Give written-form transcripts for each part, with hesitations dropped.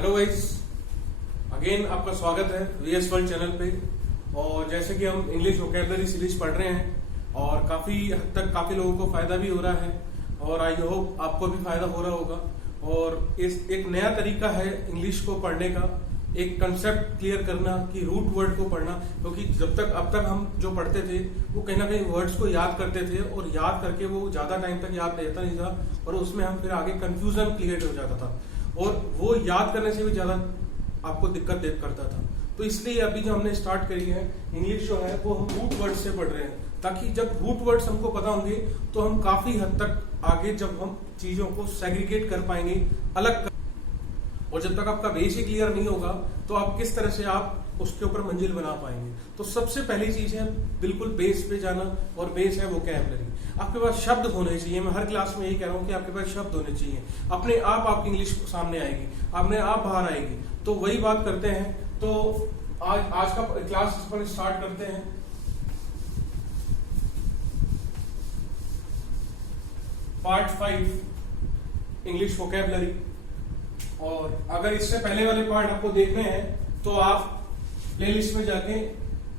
Hello guys, again आपका स्वागत है वीएस वर्ल्ड चैनल पे। और जैसे कि हम इंग्लिश वोकैबुलरी सीरीज पढ़ रहे हैं और काफी हद तक काफी लोगों को फायदा भी हो रहा है और आई होप आपको भी फायदा हो रहा होगा। और इस एक नया तरीका है इंग्लिश को पढ़ने का, एक कंसेप्ट क्लियर करना कि रूट वर्ड को पढ़ना, क्योंकि जब तक अब तक हम जो पढ़ते थे वो कहीं ना कहीं वर्ड्स को याद करते थे और याद करके वो ज्यादा टाइम तक याद रहता नहीं था और उसमें हम फिर आगे कंफ्यूजन क्रिएट हो जाता था और वो याद करने से भी ज्यादा आपको दिक्कत करता था। तो इसलिए अभी जो हमने स्टार्ट करी है इंग्लिश जो है वो हम रूट वर्ड से पढ़ रहे हैं, ताकि जब रूट वर्ड्स हमको पता होंगे तो हम काफी हद तक आगे जब हम चीजों को सेग्रीगेट कर पाएंगे, अलग कर। और जब तक आपका बेस ही क्लियर नहीं होगा तो आप किस तरह से आप उसके ऊपर मंजिल बना पाएंगे। तो सबसे पहली चीज है बिल्कुल बेस पे जाना, और बेस है वोकैबुलरी। आपके पास शब्द होने चाहिए। मैं हर क्लास में यही कह रहा हूँ कि आपके पास शब्द होने चाहिए। अपने आप आपकी इंग्लिश सामने आएगी, अपने आप बाहर आएगी। तो वही बात करते हैं। तो आज का क्लास पर स्टार्ट करते हैं। Part 5 English vocabulary. और अगर इससे पहले वाले पार्ट आपको देखने हैं तो आप प्लेलिस्ट में जाके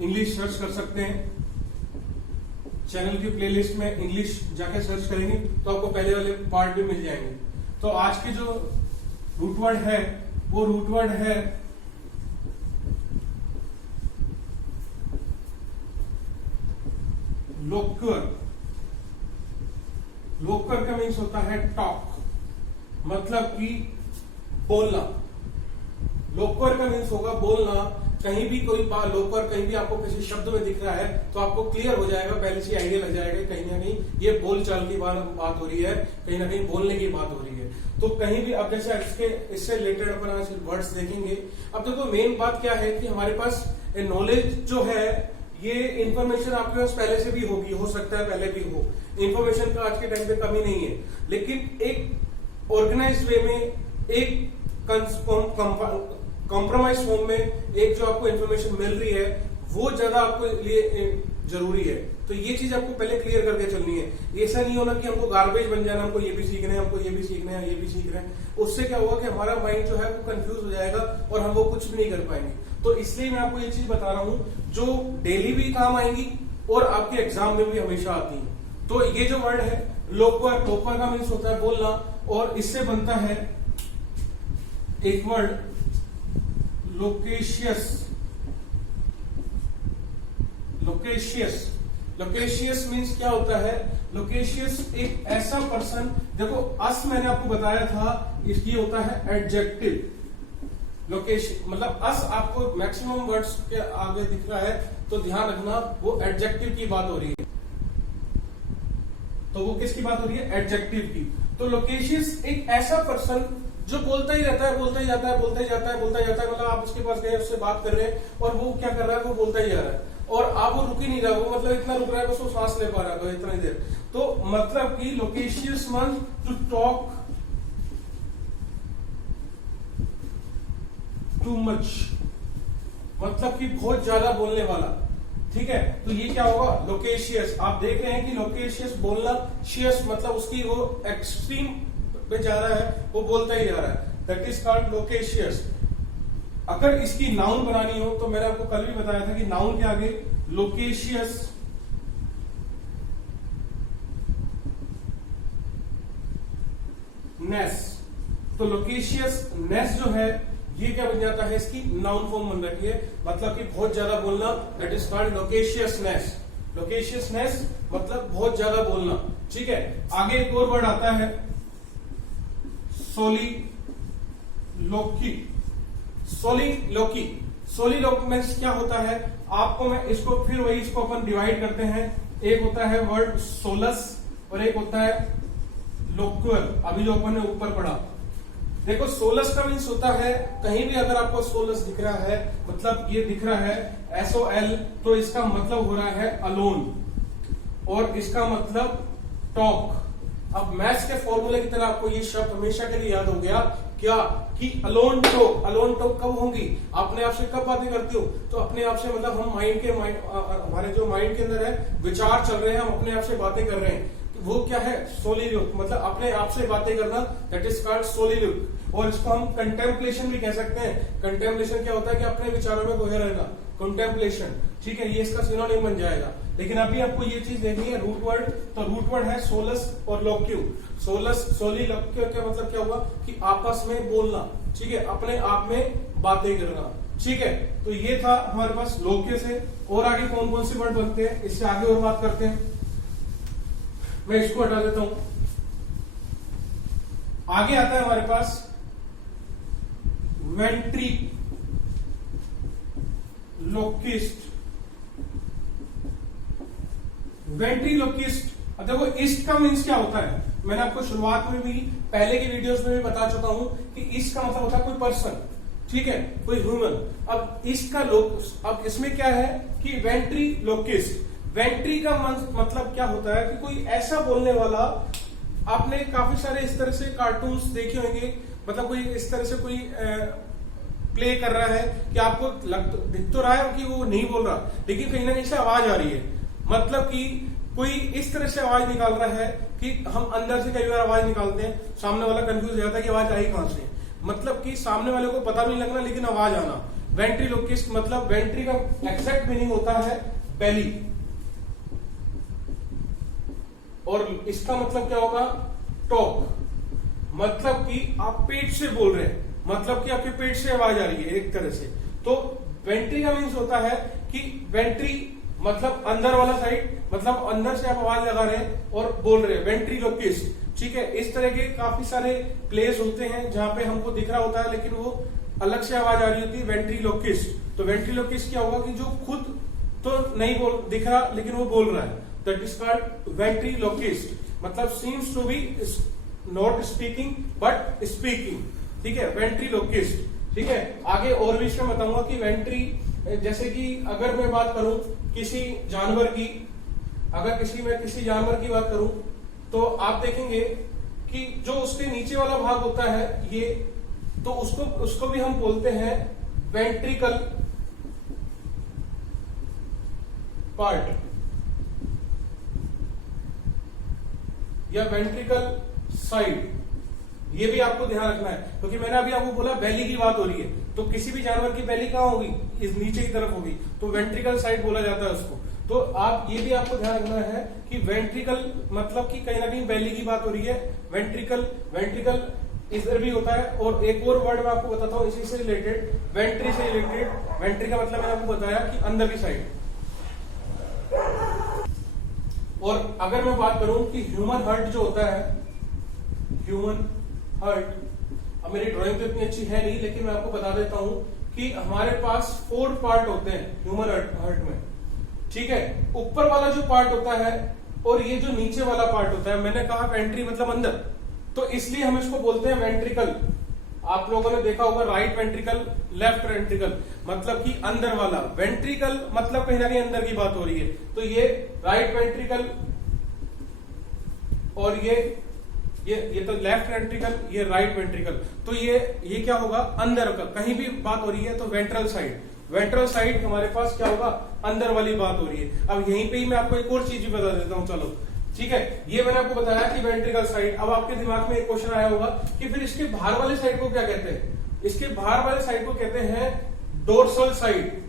इंग्लिश सर्च कर सकते हैं। चैनल की प्लेलिस्ट में इंग्लिश जाके सर्च करेंगे तो आपको पहले वाले पार्ट भी मिल जाएंगे। तो आज के जो रूट वर्ड है वो रूट वर्ड है लोक्वर। लोक्वर का मीन्स होता है टॉक, मतलब कि बोलना। लोक्वर का मीन्स होगा बोलना। कहीं भी कोई बात लोक्वर कहीं भी आपको किसी शब्द में दिख रहा है तो आपको क्लियर हो जाएगा, पहले से आइडिया लग जाएगा कहीं ना कहीं ये बोलचाल की बात हो रही है, कहीं ना कहीं बोलने की बात हो रही है। तो कहीं भी अब जैसे इससे रिलेटेड अपन आज वर्ड्स देखेंगे। अब देखो मेन बात क्या है कि हमारे पास नॉलेज जो है, ये इंफॉर्मेशन आपके पास पहले से भी होगी, हो सकता है पहले भी हो। इंफॉर्मेशन का आज के टाइम पे कमी नहीं है, लेकिन एक ऑर्गेनाइज्ड वे में, एक कॉम्प्रोमाइज फॉर्म में एक जो आपको इंफॉर्मेशन मिल रही है वो ज्यादा आपको लिए जरूरी है। तो ये चीज आपको पहले क्लियर करके चलनी है। ऐसा नहीं होना कि हमको गार्बेज बन जाना, हमको ये भी सीखना है, हमको ये भी सीखना है, ये भी सीख रहे हैं। उससे क्या होगा कि हमारा माइंड जो है वो कंफ्यूज हो जाएगा और हम वो कुछ भी नहीं कर पाएंगे। तो इसलिए मैं आपको ये चीज बता रहा हूं जो डेली भी काम आएंगी और आपके एग्जाम में भी हमेशा आती है। तो ये जो वर्ड है लोक्वर, लोक्वर का मीन्स होता है बोलना, और इससे बनता है एक word loquacious. Loquacious, loquacious means क्या होता है? लोकेशियस एक ऐसा पर्सन, देखो अस मैंने आपको बताया था, इसकी होता है एडजेक्टिव। लोकेशन मतलब अस आपको मैक्सिमम वर्ड्स के आगे दिख रहा है तो ध्यान रखना वो एडजेक्टिव की बात हो रही है। तो वो किसकी बात हो रही है? एडजेक्टिव की। तो लोकेशियस एक ऐसा पर्सन जो बोलता ही रहता है, बोलता ही जाता है, बोलता ही जाता है, बोलता ही जाता है। मतलब आप उसके पास गए, उससे बात कर रहे हैं और वो क्या कर रहा है? वो बोलता ही जा रहा है और आप वो रुक ही नहीं रहा। वो मतलब इतना रुक रहा है बस वो सांस ले पा रहा है इतना ही देर। तो मतलब कि loquacious means to talk too much, मतलब कि बहुत ज्यादा बोलने वाला। ठीक है, तो ये क्या होगा? लोकेशियस। आप देख रहे हैं कि लोकेशियस बोलना, शियस मतलब उसकी वो एक्सट्रीम पे जा रहा है, वो बोलता ही जा रहा है। That is called loquacious. अगर इसकी नाउन बनानी हो तो मैंने आपको कल भी बताया था कि नाउन के आगे लोकेशियस नेस। तो लोकेशियस नेस जो है ये क्या बन जाता है? इसकी नाउन फॉर्म बन रखी है, मतलब कि बहुत ज्यादा बोलना। That is called loquaciousness. Loquaciousness मतलब बहुत ज्यादा बोलना। ठीक है, आगे एक और वर्ड आता है सोलिलोकी। सोलिलोकी, सोलिलोकी में क्या होता है? आपको मैं इसको फिर वही इसको अपन डिवाइड करते हैं। एक होता है वर्ड सोलस और एक होता है लोक्वर। अभी जो अपन ने ऊपर पढ़ा, देखो सोलस का मीन्स होता है, कहीं भी अगर आपको सोलस दिख रहा है, मतलब ये दिख रहा है SOL, तो इसका मतलब हो रहा है अलोन और इसका मतलब टॉक। अब मैथ्स के फॉर्मूले की तरह आपको ये शब्द हमेशा के लिए याद हो गया क्या कि अलोन टॉक। अलोन टॉक कब होंगी? अपने आप से कब बातें करती हो? तो अपने आप से मतलब हम हमारे जो माइंड के अंदर है विचार चल रहे हैं, हम अपने आप से बातें कर रहे हैं। वो क्या है, सोलिलोक, मतलब अपने आप से बातें करना, दैट इज कॉल्ड सोलिलोक। और इसको हम कंटेम्पलेशन भी कह सकते हैं। कंटेम्पलेशन क्या होता है कि अपने विचारों में खोया रहना, कंटेम्पलेशन, ठीक है, ये इसका सिनोनिम बन जाएगा। लेकिन अभी आपको ये चीज देखनी है रूट वर्ड, तो रूट वर्ड है सोलस और लोक्यू। सोलस, सोलिलोक्यू का मतलब क्या हुआ कि आपस में बोलना, ठीक है, अपने आप में बातें करना, ठीक है। तो ये था हमारे पास लोक्य से। और आगे कौन कौन से वर्ड बनते हैं, इससे आगे और बात करते हैं। मैं इसको हटा देता हूं। आगे आता है हमारे पास वेंट्रीलोक्विस्ट। वेंट्रीलोक्विस्ट, देखो इस्ट का मीन्स क्या होता है, मैंने आपको शुरुआत में भी, पहले की वीडियोस में भी बता चुका हूं कि इस्ट का मतलब होता है कोई पर्सन, ठीक है, कोई ह्यूमन। अब ईस्ट का लोक, अब इसमें क्या है कि वेंट्रीलोक्विस्ट, वेंट्री का मतलब क्या होता है कि कोई ऐसा बोलने वाला, आपने काफी सारे इस तरह से कार्टून्स देखे होंगे, मतलब कोई इस तरह से कोई प्ले कर रहा है कि आपको दिख तो रहा है कि वो नहीं बोल रहा, लेकिन कहीं ना कहीं से आवाज आ रही है, मतलब कि कोई इस तरह से आवाज निकाल रहा है कि हम अंदर से कई बार आवाज निकालते हैं, सामने वाला कंफ्यूज हो जाता है कि आवाज आई कहां से, मतलब कि सामने वाले को पता भी नहीं लगना लेकिन आवाज आना। वेंट्रीलोक्विस्ट मतलब, वेंट्री का एग्जैक्ट मीनिंग होता है बेली, और इसका मतलब क्या होगा, टॉक, मतलब कि आप पेट से बोल रहे हैं, मतलब कि आपके पेट से आवाज आ रही है एक तरह से। तो वेंट्री का मीन्स होता है कि वेंट्री मतलब अंदर वाला साइड, मतलब अंदर से आप आवाज लगा रहे हैं और बोल रहे हैं, वेंट्रीलोक्विस्ट, ठीक है। इस तरह के काफी सारे प्लेस होते हैं जहां पे हमको दिख रहा होता है लेकिन वो अलग से आवाज आ रही होती है, वेंट्रीलोक्विस्ट। तो वेंट्रीलोक्विस्ट क्या होगा कि जो खुद तो नहीं दिख रहा लेकिन वो बोल रहा है, दैट इज कॉल्ड वेंट्रीलोक्विस्ट, मतलब seems to be not speaking but speaking, ठीक है, वेंट्रीलोक्विस्ट, ठीक है। आगे और भी इसमें बताऊंगा कि वेंट्री, जैसे कि अगर मैं बात करूं किसी जानवर की, अगर मैं किसी जानवर की बात करूं तो आप देखेंगे कि जो उसके नीचे वाला भाग होता है ये, तो उसको भी हम बोलते हैं वेंट्रिकल पार्ट या वेंट्रिकल साइड, ये भी आपको ध्यान रखना है, क्योंकि मैंने अभी आपको बोला बेली की बात हो रही है, तो किसी भी जानवर की बेली कहां होगी, इस नीचे की तरफ होगी, तो वेंट्रिकल साइड बोला जाता है उसको। तो आप ये भी आपको ध्यान रखना है कि वेंट्रिकल मतलब कि कहीं ना कहीं बेली की बात हो रही है, वेंट्रिकल इधर भी होता है। और एक और वर्ड मैं आपको बताता हूं इसी से रिलेटेड, वेंट्री से रिलेटेड। वेंट्री का मतलब मैंने आपको बताया कि अंदर की साइड। और अगर मैं बात करूं कि ह्यूमन हार्ट जो होता है, ह्यूमन हार्ट, अब मेरी ड्राइंग तो इतनी अच्छी है नहीं लेकिन मैं आपको बता देता हूं कि हमारे पास 4 पार्ट होते हैं ह्यूमन हार्ट में, ठीक है। ऊपर वाला जो पार्ट होता है और ये जो नीचे वाला पार्ट होता है, मैंने कहा वेंट्री मतलब अंदर, तो इसलिए हम इसको बोलते हैं वेंट्रिकल। आप लोगों ने देखा होगा राइट वेंट्रिकल, लेफ्ट वेंट्रिकल, मतलब कि अंदर वाला। वेंट्रिकल मतलब कहीं ना कहीं अंदर की बात हो रही है, तो ये राइट वेंट्रिकल और ये तो लेफ्ट वेंट्रिकल, ये राइट वेंट्रिकल, तो ये क्या होगा, अंदर का। कहीं भी बात हो रही है तो वेंट्रल साइड, वेंट्रल साइड हमारे पास क्या होगा, अंदर वाली बात हो रही है। अब यहीं पे ही मैं आपको एक और चीज भी बता देता हूं, चलो ठीक है। ये मैंने आपको बताया कि वेंट्रिकल साइड। अब आपके दिमाग में एक क्वेश्चन आया होगा कि फिर इसके बाहर वाले साइड को क्या कहते हैं, इसके बाहर वाले साइड को कहते हैं डोर्सल साइड,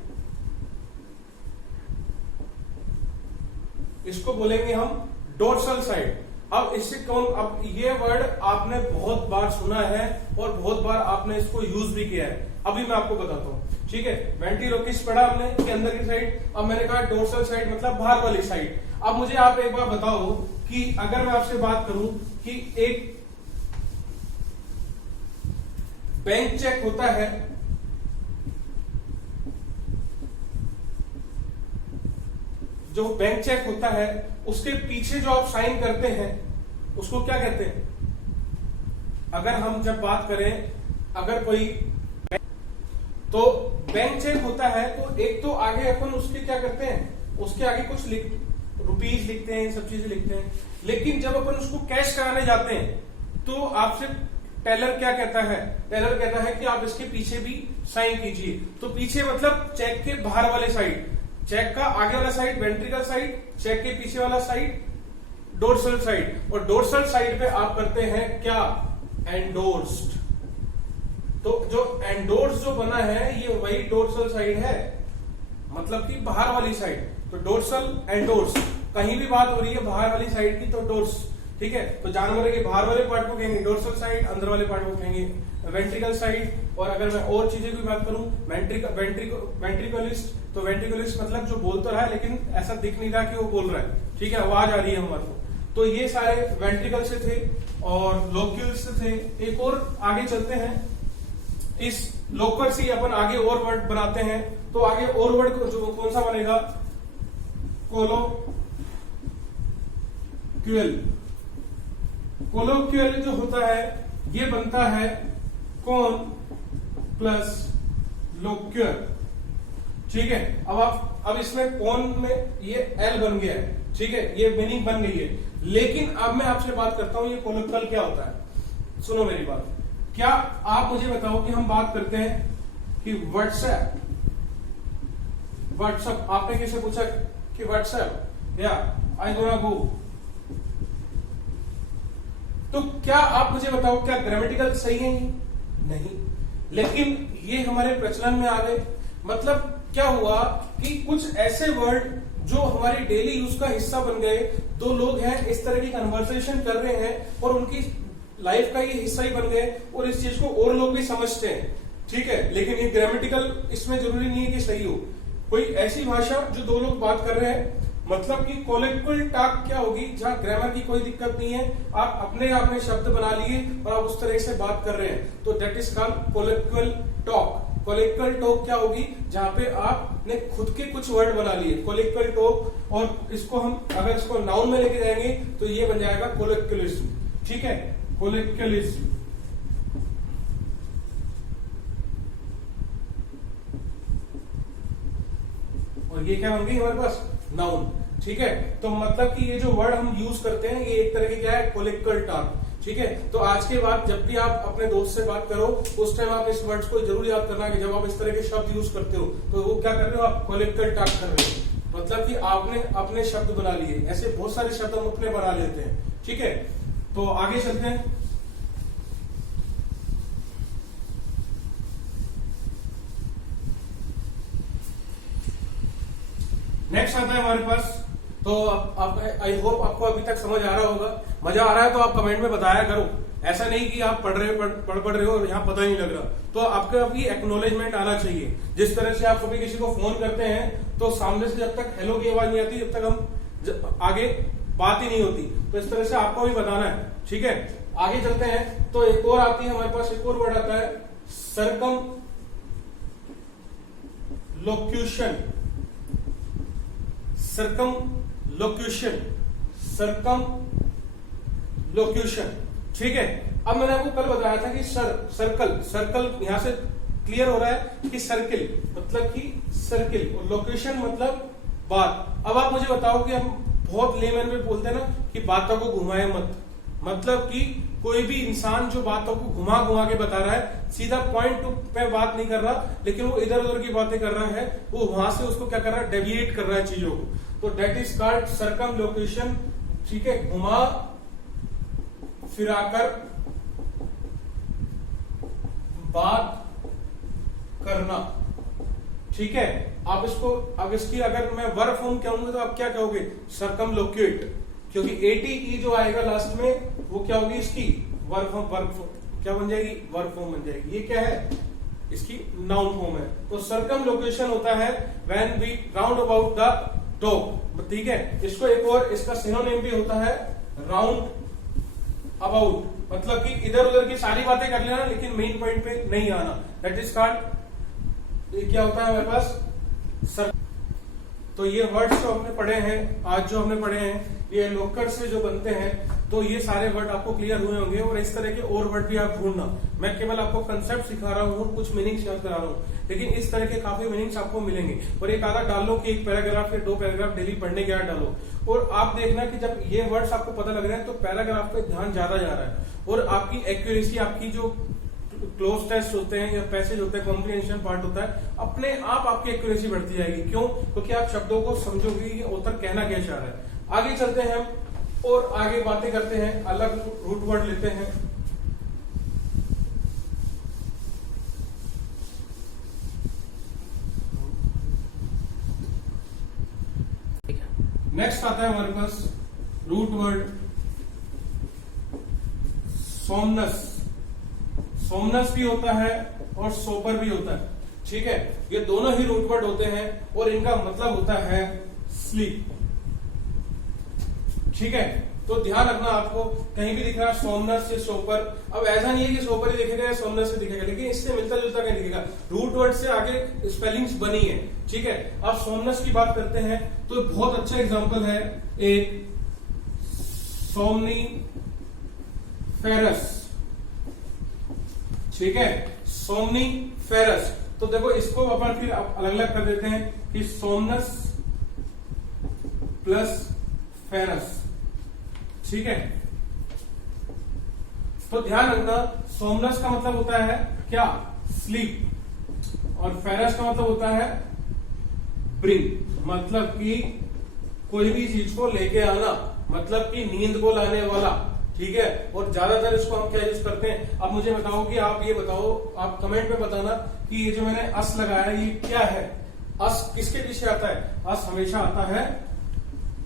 इसको बोलेंगे हम डोर्सल साइड। अब इससे अब ये वर्ड आपने बहुत बार सुना है और बहुत बार आपने इसको यूज भी किया है, अभी मैं आपको बताता हूं, ठीक है। वेंट्रीलोक्विस्ट पढ़ा हमने कि अंदर की साइड, अब मैंने कहा डोर्सल साइड मतलब बाहर वाली साइड। अब मुझे आप एक बार बताओ कि अगर मैं आपसे बात करूं कि एक बैंक चेक होता है, जो बैंक चेक होता है उसके पीछे जो आप साइन करते हैं उसको क्या कहते हैं। अगर हम जब बात करें, अगर कोई तो बैंक चेक होता है तो एक तो आगे अपन उसके क्या करते हैं, उसके आगे कुछ रुपीज लिखते हैं, सब चीजें लिखते हैं, लेकिन जब अपन उसको कैश कराने जाते हैं तो आपसे टेलर क्या कहता है, टेलर कहता है कि आप इसके पीछे भी साइन कीजिए। तो पीछे मतलब चेक के बाहर वाले साइड, चेक का आगे वाला साइड वेंट्रिकल साइड, चेक के पीछे वाला साइड डोर्सल साइड, और डोर्सल साइड पे आप करते हैं क्या, एंडोर्स्ड। तो जो एंडोर्स जो बना है ये वही डोर्सल साइड है, मतलब कि बाहर वाली साइड। तो डोर्सल एंडोर्स, कहीं भी बात हो रही है बाहर वाली साइड की तो डोर्स, ठीक है। तो जानवर के बाहर वाले पार्ट को कहेंगे डोर्सल साइड, अंदर वाले पार्ट को कहेंगे वेंट्रिकल साइड। और अगर मैं और चीजें की बात करूं, वेंट्रिकुलिस्ट, तो वेंट्रिकुलिस्ट मतलब जो बोल तो रहा है लेकिन ऐसा दिख नहीं रहा कि वो बोल रहा है, ठीक है, आवाज आ रही है हमारे को। तो ये सारे वेंट्रिकल से थे और लोक्यूल से थे। एक और आगे चलते हैं, इस लोकर से अपन आगे और वर्ड बनाते हैं। तो आगे और वर्ड जो कौन सा बनेगा, कोलोक्यूल। कोलोक्यूल जो होता है ये बनता है कौन प्लस लोक्यूल, ठीक है। अब इसमें कौन में ये एल बन गया है, ठीक है, ये मीनिंग बन गई है। लेकिन अब मैं आपसे बात करता हूं ये कोलोक्यूल क्या होता है। सुनो मेरी बात, क्या आप मुझे बताओ कि हम बात करते हैं कि व्हाट्सएप, आपने किसे पूछा कि व्हाट्सएप या आई गोना गो, तो क्या आप मुझे बताओ क्या ग्रामेटिकल सही है? नहीं, लेकिन ये हमारे प्रचलन में आ गए। मतलब क्या हुआ कि कुछ ऐसे वर्ड जो हमारी डेली यूज का हिस्सा बन गए, दो लोग हैं इस तरह की कन्वर्सेशन कर रहे हैं और उनकी लाइफ का ये हिस्सा ही बन गए और इस चीज को और लोग भी समझते हैं, ठीक है। लेकिन ये ग्रामेटिकल इसमें जरूरी नहीं है कि सही हो। कोई ऐसी भाषा जो दो लोग बात कर रहे हैं, मतलब कि कोलोक्यूल टॉक क्या होगी, जहां ग्रामर की कोई दिक्कत नहीं है, आप अपने शब्द बना लिए और आप उस तरह से बात कर रहे हैं, तो that is called colloquial talk. Colloquial talk क्या होगी, जहां पे आपने खुद के कुछ वर्ड बना लिए, कोलोक्यूल टॉक। और इसको हम अगर इसको नाउन में लेके जाएंगे तो ये बन जाएगा कोलोक्यूलिज्म, ठीक है, कोलोक्यूलिज्म। और ये क्या बन गई हमारे पास, नाउन, ठीक है। तो मतलब कि ये जो वर्ड हम यूज करते हैं ये एक तरह के क्या है, कोलोक्यूल टॉक, ठीक है। तो आज के बाद जब भी आप अपने दोस्त से बात करो उस टाइम आप इस वर्ड्स को जरूर याद करना कि जब आप इस तरह के शब्द यूज करते हो तो वो क्या कर रहे हो, आप कोलोक्यूल टॉक कर रहे हो, मतलब कि आपने अपने शब्द बना लिए। ऐसे बहुत सारे शब्द हम अपने बना लेते हैं, ठीक है। तो आगे चलते हैं। नेक्स्ट आता है हमारे पास, तो आई होप आपको अभी तक समझ आ रहा होगा। मजा आ रहा है तो आप कमेंट में बताया करो, ऐसा नहीं कि आप पढ़ रहे हो और यहाँ पता नहीं लग रहा। तो आपका अभी एक्नॉलेजमेंट आना चाहिए। जिस तरह से आप कभी किसी को फोन करते हैं तो सामने से जब तक हेलो की आवाज नहीं आती जब तक हम आगे बात ही नहीं होती, तो इस तरह से आपको भी बताना है, ठीक है। आगे चलते हैं। तो एक और आती है हमारे पास, एक और वर्ड आता है सरकम लोक्यूशन। सर्कमलोक्यूशन, ठीक है। अब मैंने आपको कल बताया था कि सर्कल यहां से क्लियर हो रहा है कि सर्किल मतलब कि सर्किल, और लोकेशन मतलब बात। अब आप मुझे बताओ कि हम बहुत लेमन में बोलते हैं ना कि बातों को घुमाए मत, मतलब कि कोई भी इंसान जो बातों को घुमा घुमा के बता रहा है, सीधा पॉइंट पे बात नहीं कर रहा, लेकिन वो इधर उधर की बातें कर रहा है, वो वहां से उसको क्या कर रहा है, डेविएट कर रहा है चीजों को, तो दैट इज कॉल्ड सर्कमलोकेशन, ठीक है। घुमा फिराकर बात करना, ठीक है। आप इसको, अब इसकी अगर मैं वर्ब फॉर्म कहूंगा तो आप क्या कहोगे, सर्कमलोक्यूट, क्योंकि एटी जो आएगा लास्ट में वो क्या होगी, इसकी वर्ब फॉर्म क्या बन जाएगी, वर्ब फॉर्म बन जाएगी। ये क्या है, इसकी नाउन फॉर्म है। तो सर्कमलोकेशन होता है when we round about the top, ठीक है। इसको एक और इसका सिनोनिम भी होता है राउंड अबाउट, मतलब कि इधर उधर की सारी बातें कर लेना लेकिन मेन पॉइंट पे नहीं आना, दैट इज कॉल्ड, ये क्या होता है हमारे पास तो ये वर्ड्स जो हमने पढ़े हैं, आज जो हमने पढ़े हैं, ये लोकर से जो बनते हैं, तो ये सारे वर्ड आपको क्लियर हुए होंगे। और इस तरह के और वर्ड भी आप ढूंढना, मैं केवल आपको कंसेप्ट सिखा रहा हूँ, कुछ मीनिंग्स याद करा रहा हूँ, लेकिन इस तरह के काफी मीनिंग्स आपको मिलेंगे। और एक आधा डाल लो कि एक पैराग्राफ या 2 पैराग्राफ डेली पढ़ने के याद डालो, और आप देखना कि जब ये वर्ड्स आपको पता लग रहे हैं तो पैराग्राफ पे ध्यान ज्यादा जा रहा है, और आपकी एक्यूरेसी, आपकी जो क्लोज टेस्ट होते हैं या पैसेज होते हैं, कॉम्प्रिहेंशन पार्ट होता है, अपने आप आपकी एक्यूरेसी बढ़ती जाएगी। क्यों? क्योंकि आप शब्दों को समझोगे कि ऑथर कहना क्या चाह रहा है। आगे चलते हैं हम। और आगे बातें करते हैं, अलग रूट वर्ड लेते हैं। नेक्स्ट आता है हमारे पास रूट वर्ड सोमनस। सोमनस भी होता है और सोपर भी होता है, ठीक है। ये दोनों ही रूट वर्ड होते हैं और इनका मतलब होता है स्लीप, ठीक है। तो ध्यान रखना, आपको कहीं भी दिख रहा है सोमनस से सोपर, अब ऐसा नहीं है कि सोपर ही दिखेगा या सोमनस से दिखेगा, लेकिन इससे मिलता जुलता कहीं दिखेगा, रूट वर्ड से आगे स्पेलिंग्स बनी है, ठीक है। अब सोमनस की बात करते हैं तो बहुत अच्छा एग्जांपल है एक सोमनी फेरस, ठीक है, सोमनी फेरस। तो देखो इसको अपन फिर अलग अलग कर देते हैं कि सोमनस प्लस फेरस, ठीक है। तो ध्यान रखना, सोमनस का मतलब होता है क्या, स्लीप, और फेरस का मतलब होता है ब्रिंग, मतलब कि कोई भी चीज को लेके आना, मतलब कि नींद को लाने वाला, ठीक है। और ज्यादातर इसको हम क्या यूज करते हैं, अब मुझे बताओ कि आप ये बताओ, आप कमेंट में बताना कि ये जो मैंने अस लगाया ये क्या है। अस किसके पीछे आता है, अस हमेशा आता है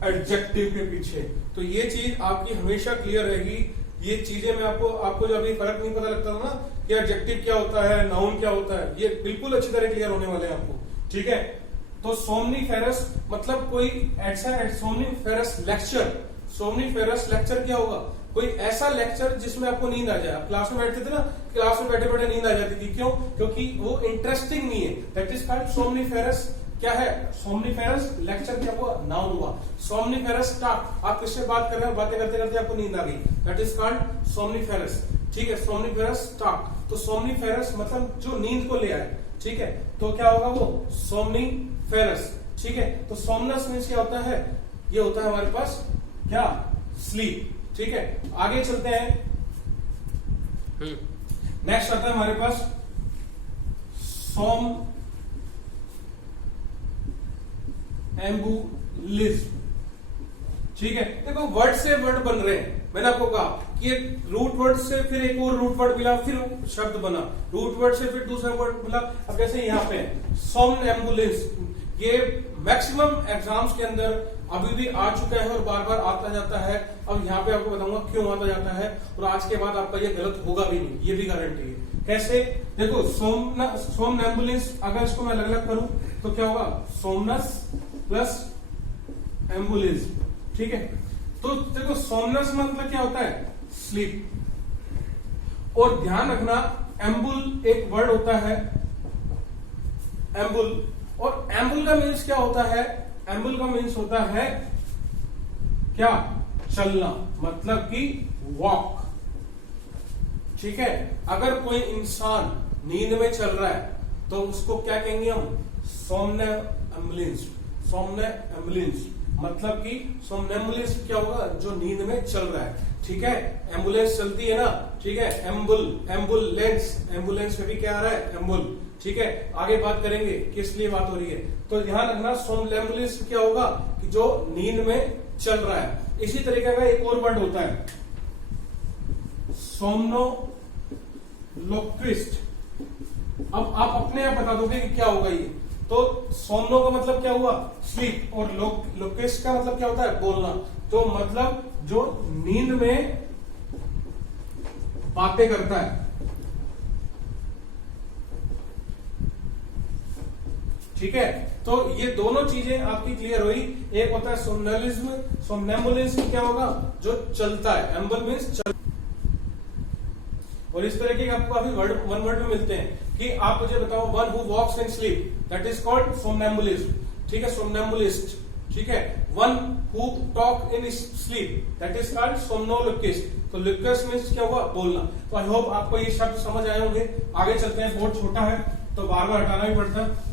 एडजेक्टिव के पीछे। तो ये चीज आपकी हमेशा क्लियर रहेगी। ये चीजें मैं आपको जो अभी फर्क नहीं पता लगता था ना कि एडजेक्टिव क्या होता है, नाउन क्या होता है, ये बिल्कुल अच्छी तरह क्लियर होने वाले हैं आपको, ठीक है। तो सोमनीफेरस मतलब कोई ऐसा, सोमनीफेरस लेक्चर, सोमनीफेरस लेक्चर क्या होगा, कोई ऐसा लेक्चर जिसमें आपको नींद आ जाए। आप क्लास में बैठते थे ना, क्लास में बैठे बैठे नींद आ जाती थी, क्यों, क्योंकि वो इंटरेस्टिंग नहीं है, दैट इज कॉल्ड सोमनीफेरस। क्या है सोमनीफेरस लेक्चर, क्या हुआ, नाउन हुआ। सोमनीफेरस टॉक, आप किससे बात कर रहे हैं, बातें करते करते आपको नींद आ गई, दैट इज कॉल्ड सोमनीफेरस, ठीक है। सोमनीफेरस टॉक, तो सोमनीफेरस मतलब जो नींद को ले आए, ठीक है। तो क्या होगा वो सोमनीफेरस, ठीक है। तो सोमनस मीन्स क्या होता है, ये होता है हमारे पास क्या, स्लीप, ठीक है। आगे चलते हैं, नेक्स्ट आता है हमारे पास सोम एम्बुलिज्म, ठीक है। देखो वर्ड से वर्ड बन रहे हैं, मैंने आपको कहा कि रूट वर्ड से फिर एक और रूट वर्ड मिला, फिर शब्द बना, रूट वर्ड से फिर दूसरा वर्ड मिला। अब जैसे यहाँ पे सोमनैम्बुलिंस, ये मैक्सिमम एग्जाम्स के अंदर अभी भी आ चुका है और बार बार आता जाता है। अब यहाँ पे आपको बताऊंगा क्यों आता जाता है, और आज के बाद आपका ये गलत होगा भी नहीं, ये भी गारंटी है। कैसे, देखो सोमनैम्बुलिंस, अगर इसको मैं अलग अलग करूं तो क्या होगा, सोमनस प्लस एम्बुलिज्म, ठीक है। तो देखो सोमनस मतलब क्या होता है, स्लीप। और ध्यान रखना, एम्बुल एक वर्ड होता है, एम्बुल, और एम्बुल का मीन्स क्या होता है, एम्बुल का मीन्स होता है क्या, चलना, मतलब कि वॉक, ठीक है। अगर कोई इंसान नींद में चल रहा है तो उसको क्या कहेंगे हम, सोमनैम्बुलिंस, सोमनैम्बुलिंस, मतलब कि सोमनैम्बुलिंस क्या होगा, जो नींद में चल रहा है, ठीक है। एम्बुलेंस चलती है ना, ठीक है, एम्बुलेंस, एम्बुलेंस में भी क्या आ रहा है, एम्बुल, ठीक है। आगे बात करेंगे किस लिए बात हो रही है, तो ध्यान रखना सोमनैम्बुलिंस क्या होगा, कि जो नींद में चल रहा है। इसी तरीके का एक और वर्ड होता है सोमनोलोक्विस्ट। अब आप अपने आप बता दोगे कि क्या होगा ये। तो सोमनो का मतलब क्या हुआ, स्लीप, और लोक्विस्ट का मतलब क्या होता है, बोलना। तो मतलब जो नींद में बातें करता है, ठीक है। तो ये दोनों चीजें आपकी क्लियर हुई। एक होता है सोमनलिज्म, सोमनैम्बुलिज्म क्या होगा, जो चलता है, एम्बुल मीन्स चल। और इस तरह के आपको काफी वन वर्ड में मिलते हैं कि आप मुझे बताओ, one who walks in sleep, that is called somnambulism, ठीक है, सोमनैम्बुलिस्ट, ठीक है। One who talk in sleep, that is called somniloquist. तो लोक्विस्ट मीन्स क्या हुआ, बोलना। तो आई होप आपको ये शब्द समझ आए होंगे। आगे चलते हैं, बोर्ड छोटा है तो बार बार हटाना भी पड़ता है।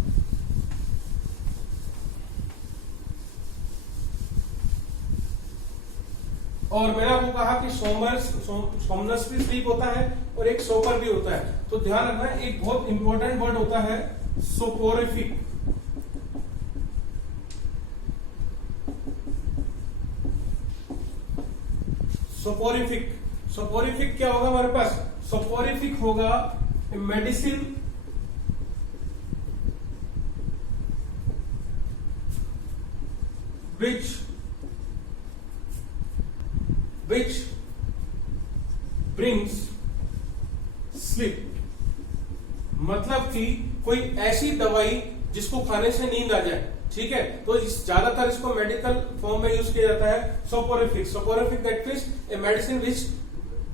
और मैंने आपको कहा कि सोमनस भी स्लीप होता है और एक सोपर भी होता है। तो ध्यान रखना, एक बहुत इंपॉर्टेंट वर्ड होता है सोपोरिफिक। सोपोरिफिक। सोपोरिफिक क्या होगा हमारे पास? सोपोरिफिक होगा मेडिसिन which brings sleep। मतलब कि कोई ऐसी दवाई जिसको खाने से नींद आ जाए, ठीक है। तो ज्यादातर इसको मेडिकल फॉर्म में यूज किया जाता है soporific. Soporific that means a medicine which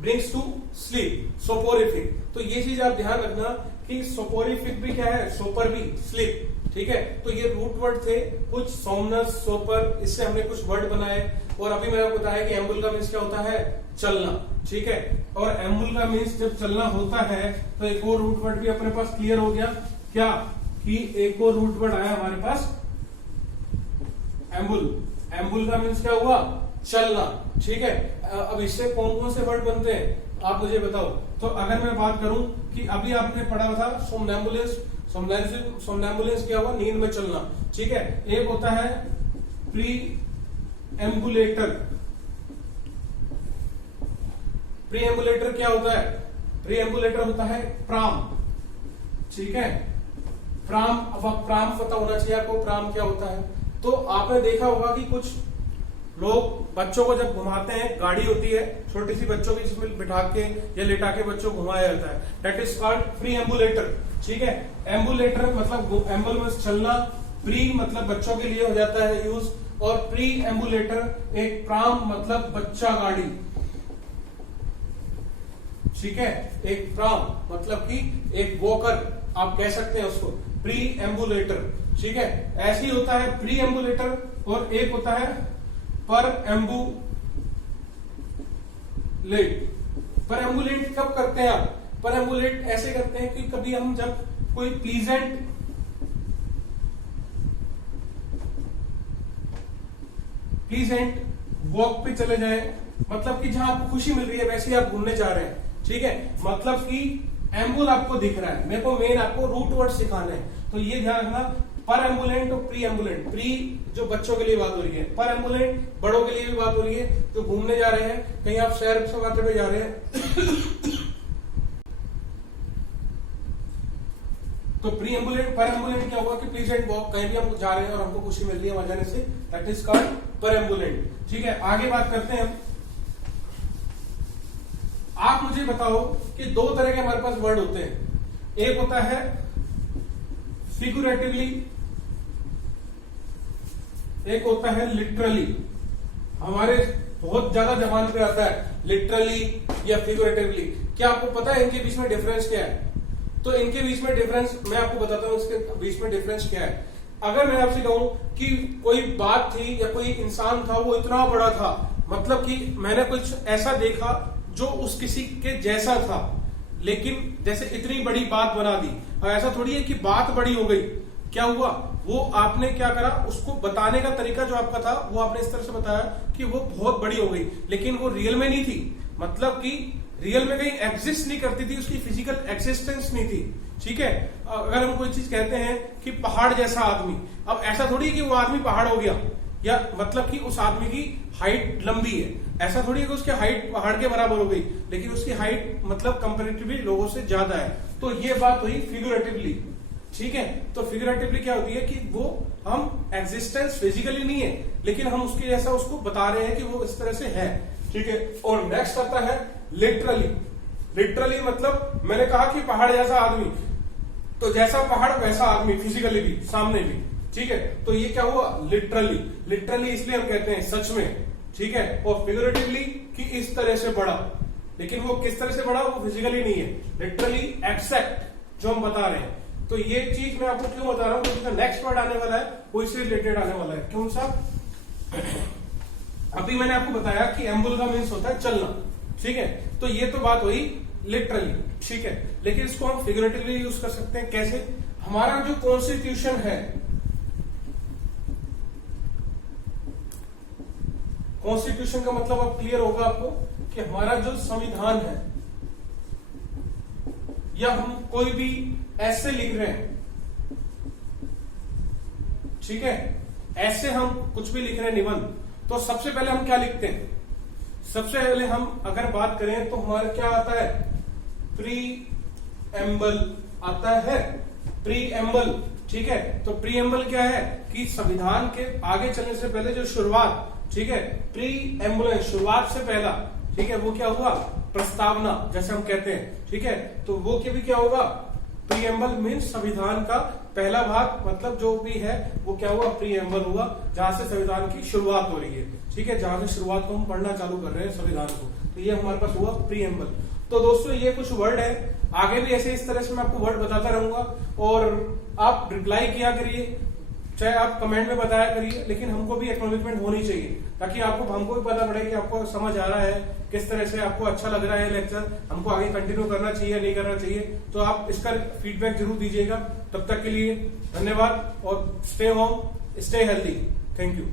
brings to sleep, soporific. तो ये चीज आप ध्यान रखना कि सोपोरिफिक भी क्या है, सोपर भी, स्लीप, ठीक है। तो ये रूट वर्ड थे कुछ, सोमनस, सोपर, इससे हमने कुछ वर्ड बनाए। और अभी मैंने आपको बताया कि एम्बुल का मीन्स क्या होता है, चलना, ठीक है। और एम्बुल का मीन्स जब चलना होता है तो एक और रूट वर्ड भी अपने पास क्लियर हो गया, क्या कि एक और रूट वर्ड आया हमारे पास एम्बुल। एम्बुल का मीन्स क्या हुआ, चलना, ठीक है। अब इससे कौन कौन से वर्ड बनते हैं आप मुझे बताओ। तो अगर मैं बात करूं कि अभी आपने पढ़ा था सोमनैम्बुलेंस। सोमनैम्बुलेंस क्या हुआ, नींद में चलना, ठीक है। एक होता है प्री एम्बुलेटर। प्री एम्बुलेटर क्या होता है, प्री एम्बुलेटर होता है प्राम, ठीक है। प्राम, अब प्राम पता होना चाहिए आपको, प्राम क्या होता है। तो आपने देखा होगा कि कुछ लोग बच्चों को जब घुमाते हैं, गाड़ी होती है छोटी सी बच्चों की जिसमें बिठा के या लेटा के बच्चों को घुमाया जाता है, दैट इज कॉल्ड प्री एम्बुलेटर, ठीक है। एम्बुलेटर मतलब एम्बुल में चलना, प्री मतलब बच्चों के लिए हो जाता है यूज, और प्री एम्बुलेटर एक प्राम मतलब बच्चा गाड़ी, ठीक है। एक प्राम मतलब कि एक वॉकर आप कह सकते हैं उसको, प्री एम्बुलेटर, ठीक है। ऐसे ही होता है प्री एम्बुलेटर, और एक होता है पर एम्बुलेट। पर एम्बुलेट कब करते हैं आप, पर एम्बुलेट ऐसे करते हैं कि कभी हम जब कोई प्लीजेंट वॉक पे चले जाएं, मतलब कि जहां आपको खुशी मिल रही है वैसे ही आप घूमने जा रहे हैं, ठीक है। मतलब कि एम्बुल आपको दिख रहा है, मेरे को मेन आपको रूट वर्ड सिखाना है। तो ये ध्यान रखना, पर एम्बुलेंट और प्री एम्बुलेंट। प्री जो बच्चों के लिए बात हो रही है, पर एम्बुलेंट बड़ों के लिए भी बात हो रही है जो घूमने जा रहे हैं, कहीं आप सैर सपाटे पे जा रहे हैं तो प्री एम्बुलेंट, पर एम्बुलेंट क्या हुआ कि प्लीजेंट वॉक, कहीं भी हम जा रहे हैं और हमको खुशी मिल रही है वहां जाने से, दैट इज कॉल्ड पर एम्बुलेंट, ठीक है। आगे बात करते हैं। आप मुझे बताओ कि दो तरह के हमारे पास वर्ड होते हैं, एक होता है फिगुरेटिवली, एक होता है लिटरली। हमारे बहुत ज्यादा जबान पे आता है लिटरली या फिगुरेटिवली। क्या आपको पता है इनके बीच में डिफरेंस क्या है? तो इनके बीच में डिफरेंस मैं आपको बताता हूं, इसके बीच में डिफरेंस क्या है। अगर मैं आपसे कहूं कि कोई बात थी या कोई इंसान था, वो इतना बड़ा था, मतलब कि मैंने कुछ ऐसा देखा जो उस किसी के जैसा था, लेकिन जैसे इतनी बड़ी बात बना दी। अब ऐसा थोड़ी है कि बात बड़ी हो गई, क्या हुआ, वो आपने क्या करा, उसको बताने का तरीका जो आपका था वो आपने इस तरह से बताया कि वो बहुत बड़ी हो गई, लेकिन वो रियल में नहीं थी, मतलब कि रियल में कहीं एग्जिस्ट नहीं करती थी, उसकी फिजिकल एक्सिस्टेंस नहीं थी, ठीक है। अगर हम कोई चीज कहते हैं कि पहाड़ जैसा आदमी, अब ऐसा थोड़ी है कि वो आदमी पहाड़ हो गया, या मतलब कि उस आदमी की हाइट लंबी है, ऐसा थोड़ी है कि उसकी हाइट पहाड़ के बराबर हो गई, लेकिन उसकी हाइट मतलब कंपैरेटिवली लोगों से ज्यादा है। तो ये बात हुई फिगुरेटिवली, ठीक है। तो फिगुरेटिवली क्या होती है कि वो हम एग्जिस्टेंस फिजिकली नहीं है, लेकिन हम उसके जैसा उसको बता रहे हैं कि वो इस तरह से है, ठीक है। और नेक्स्ट आता है लिटरली। लिटरली मतलब मैंने कहा कि पहाड़ जैसा आदमी, तो जैसा पहाड़ वैसा आदमी, फिजिकली भी, सामने भी, ठीक है। तो ये क्या हुआ, लिटरली। लिटरली इसलिए हम कहते हैं सच में, ठीक है। और फिगरेटिवली कि इस तरह से बड़ा, लेकिन वो किस तरह से बड़ा, वो फिजिकली नहीं है, लिटरली एक्सैक्ट जो हम बता रहे हैं। तो ये चीज मैं आपको क्यों बता रहा हूं, क्योंकि जो नेक्स्ट वर्ड आने वाला है वो इससे रिलेटेड आने वाला है। कौन सा? अभी मैंने आपको बताया कि एम्बुल का मीन्स होता है चलना, ठीक है। तो ये तो बात हुई लिटरली, ठीक है। लेकिन इसको हम फिगरेटिवली यूज कर सकते हैं, कैसे? हमारा जो कॉन्स्टिट्यूशन है, कॉन्स्टिट्यूशन का मतलब अब क्लियर होगा आपको कि हमारा जो संविधान है, या हम कोई भी ऐसे लिख रहे हैं, ठीक है, ऐसे हम कुछ भी लिख रहे हैं निबंध, तो सबसे पहले हम क्या लिखते हैं? सबसे पहले हम अगर बात करें तो हमारा क्या आता है, प्रीएम्बल आता है, प्रीएम्बल। ठीक है, तो प्रीएम्बल क्या है कि संविधान के आगे चलने से पहले जो शुरुआत, ठीक है, प्रीएम्बुलेंस शुरुआत से पहला, ठीक है, वो क्या हुआ, प्रस्तावना जैसे हम कहते हैं। ठीक है, तो वो के भी क्या होगा, प्रीएम्बल मीन्स संविधान का पहला भाग, मतलब जो भी है वो क्या हुआ, प्रीएम्बल हुआ, जहां से संविधान की शुरुआत हो रही है। ठीक है, जहां से शुरुआत को हम पढ़ना चालू कर रहे हैं संविधान को, तो ये हमारे पास हुआ प्रीएम्बल। तो दोस्तों ये कुछ वर्ड है, आगे भी ऐसे इस तरह से मैं आपको वर्ड बताता रहूंगा और आप रिप्लाई किया करिए, चाहे आप कमेंट में बताया करिए, लेकिन हमको भी एक्नॉलेजमेंट होनी चाहिए ताकि आपको, हमको भी पता पड़े कि आपको समझ आ रहा है, किस तरह से आपको अच्छा लग रहा है लेक्चर, हमको आगे कंटिन्यू करना चाहिए नहीं करना चाहिए। तो आप इसका फीडबैक जरूर दीजिएगा। तब तक के लिए धन्यवाद और stay home, stay healthy. Thank you.